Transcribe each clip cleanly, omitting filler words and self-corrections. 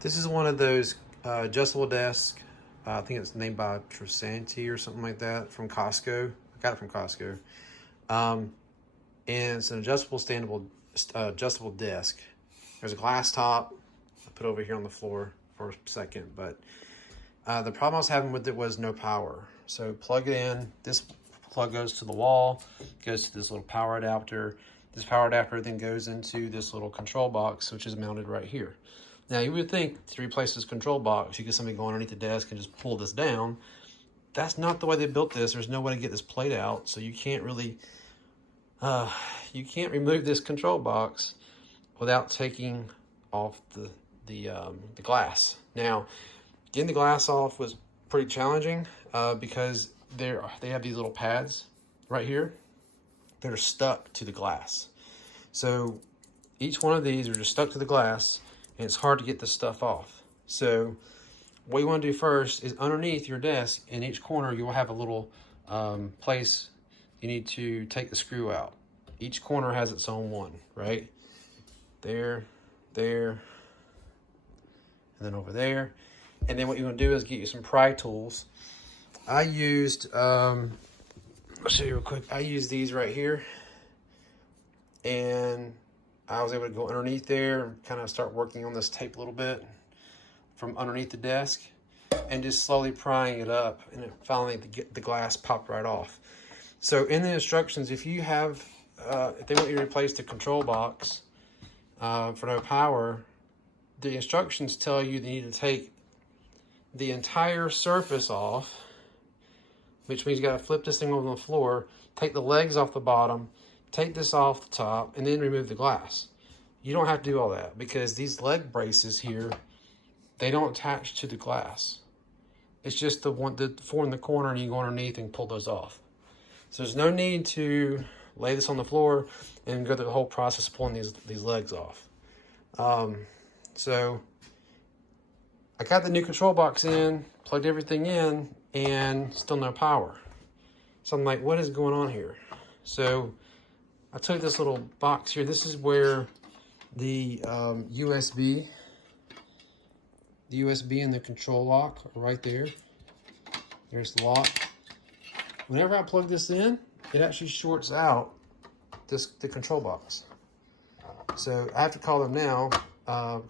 This is one of those adjustable desks. I think it's named by Tresanti or something like that from Costco. I got it from Costco. And it's an adjustable desk. There's a glass top. I put it over here on the floor for a second, but the problem I was having with it was no power. So plug it in. This plug goes to the wall, goes to this little power adapter. This power adapter then goes into this little control box, which is mounted right here. Now you would think to replace this control box, you could simply go underneath the desk and just pull this down. That's not the way they built this. There's no way to get this plate out, so you can't really, you can't remove this control box without taking off the glass. Now, getting the glass off was pretty challenging because they have these little pads right here that are stuck to the glass. So each one of these are just stuck to the glass, and it's hard to get this stuff off. So what you want to do first is underneath your desk in each corner, you will have a little place you need to take the screw out. Each corner has its own one, right? There, and then over there. And then what you want to do is get you some pry tools. I used, I'll show you real quick. I used these right here, and I was able to go underneath there and kind of start working on this tape a little bit from underneath the desk and just slowly prying it up, and it finally the glass popped right off. So in the instructions, if you have, if they want you to replace the control box for no power, the instructions tell you they need to take the entire surface off, which means you got to flip this thing over on the floor, take the legs off the bottom, take this off the top, and then remove the glass. You don't have to do all that because these leg braces here, they don't attach to the glass. It's just the four in the corner, and you go underneath and pull those off. So there's no need to lay this on the floor and go through the whole process of pulling these legs off. So I got the new control box in, plugged everything in, and still no power. So I'm like, what is going on here? So I took this little box here. This is where the USB and the control lock are right there. There's the lock. Whenever I plug this in, it actually shorts out the control box. So I have to call them now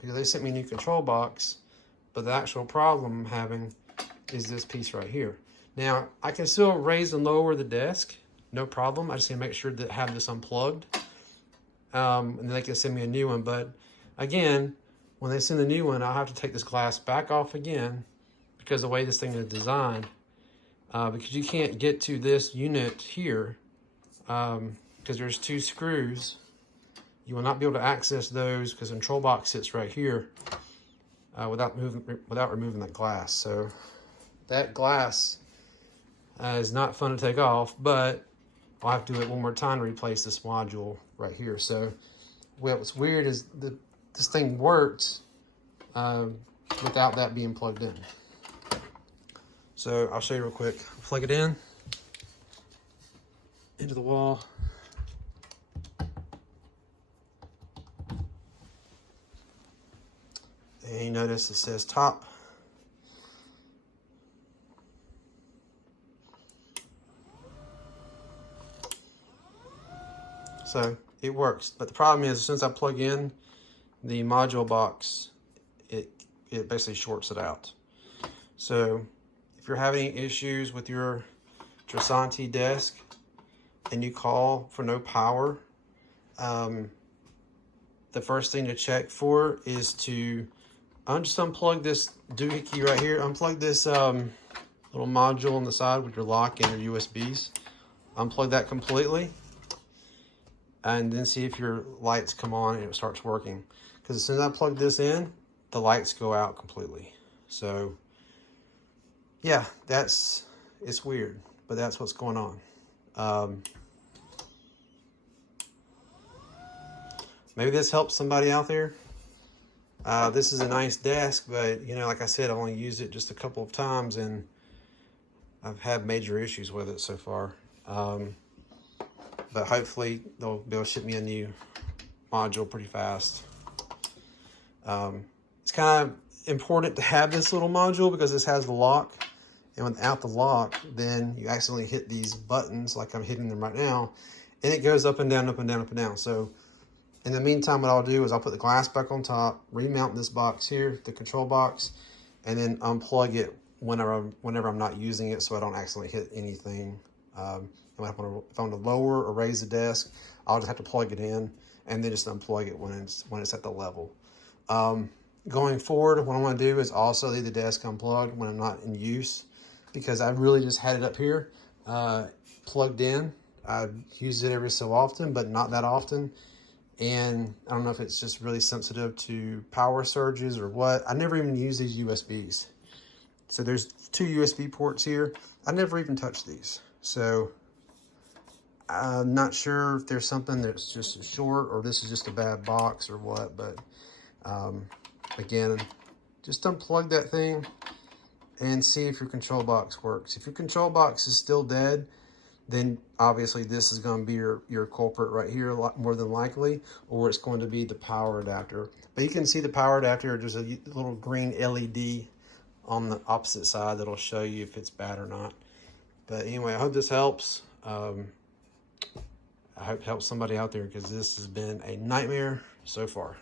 because they sent me a new control box, but the actual problem I'm having is this piece right here. Now, I can still raise and lower the desk, no problem. I just need to make sure that I have this unplugged. And then they can send me a new one. But again, when they send the new one, I'll have to take this glass back off again because of the way this thing is designed. Because you can't get to this unit here because there's two screws. You will not be able to access those because the control box sits right here without removing that glass. So that glass is not fun to take off, but I'll have to do it one more time to replace this module right here. So what's weird is this thing works without that being plugged in. So I'll show you real quick. Plug it in into the wall. And you notice it says top. So it works, but the problem is as soon as I plug in the module box, it basically shorts it out. So if you're having issues with your Tresanti desk and you call for no power, the first thing to check for is to just unplug this doohickey right here. Unplug this little module on the side with your lock and your USBs. Unplug that completely. And then see if your lights come on and it starts working. Because as soon as I plug this in, the lights go out completely. So, yeah, it's weird, but that's what's going on. Maybe this helps somebody out there. This is a nice desk, but, you know, like I said, I only used it just a couple of times, and I've had major issues with it so far. But hopefully they'll be able to ship me a new module pretty fast. It's kind of important to have this little module because this has the lock. And without the lock, then you accidentally hit these buttons like I'm hitting them right now, and it goes up and down, up and down, up and down. So in the meantime, what I'll do is I'll put the glass back on top, remount this box here, the control box, and then unplug it whenever I'm not using it so I don't accidentally hit anything. If I want to lower or raise the desk, I'll just have to plug it in and then just unplug it when it's at the level. Going forward, what I want to do is also leave the desk unplugged when I'm not in use, because I really just had it up here plugged in. I use it every so often, but not that often. And I don't know if it's just really sensitive to power surges or what. I never even use these USBs. So there's 2 USB ports here. I never even touched these. So I'm not sure if there's something that's just short or this is just a bad box or what, but again, just unplug that thing and see if your control box works. If your control box is still dead, then obviously this is going to be your culprit right here, a lot more than likely, or it's going to be the power adapter. But you can see the power adapter, there's a little green LED on the opposite side that'll show you if it's bad or not. But anyway, I hope this helps. I hope it helps somebody out there because this has been a nightmare so far.